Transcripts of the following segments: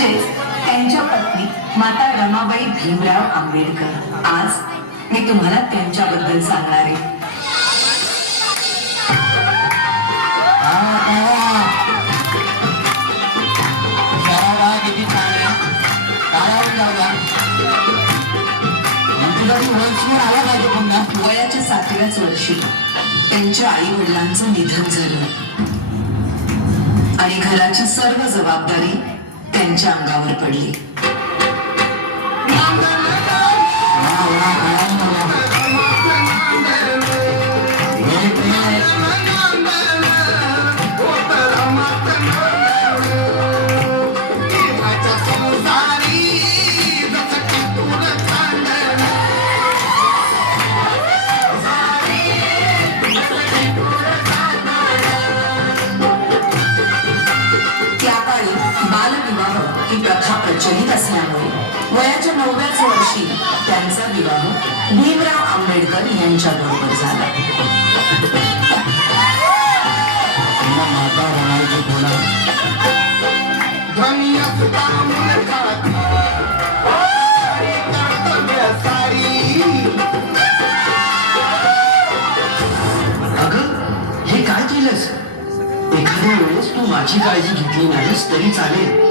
त्यांच्या पत्नी माता रमाबाई भीमराव आंबेडकर। आज मी तुम्हाला त्यांच्याबद्दल सांगणार आहे। वयाच्या 7व्याच वर्षी त्यांच्या आई वडिलांचं निधन झालं आणि घराची सर्व जबाबदारी त्यांच्या अंगावर पडली। ही प्रथा प्रचलित असल्यामुळे वयाच्या 9व्याच वर्षी त्यांचा विवाह भीमराव आंबेडकर यांच्याबरोबर झाला। अगं, हे काय केलंस? एखाद्या वेळेस तू माझी काळजी घेतली नाहीस तरी चालेल,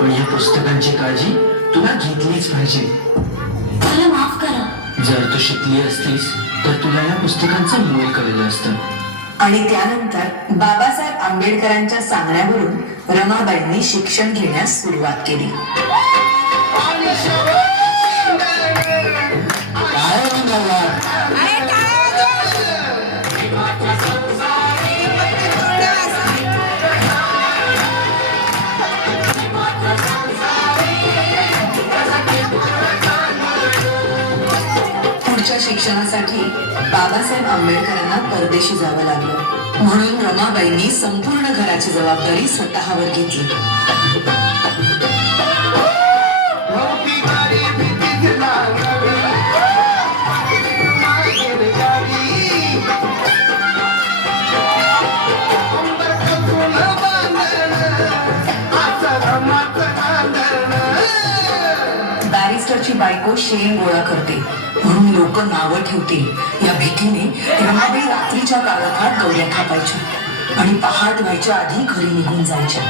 पण या पुस्तकांची काळजी तुला घेतलीच पाहिजे। मला माफ करा। जर तू शिकली असतीस तर तुला या पुस्तकांचं मूळ कळलं असतं। आणि त्यानंतर बाबासाहेब आंबेडकरांच्या सांगण्यावरून रमाबाईंनी शिक्षण घेण्यास सुरुवात केली। शिक्षणासाठी बाबासाहेब आंबेडकरांना परदेशी जावं लागलं, म्हणून रमाबाईंनी संपूर्ण घराची जबाबदारी स्वतःवर घेतली। बॅरिस्टरची बायको शेण गोळा करते म्हणून लोक नावं ठेवतील या भीतीने रमाबाई रात्रीच्या काळोखात गौऱ्या थापायच्या आणि पहाट व्हायच्या आधी घरी निघून जायच्या।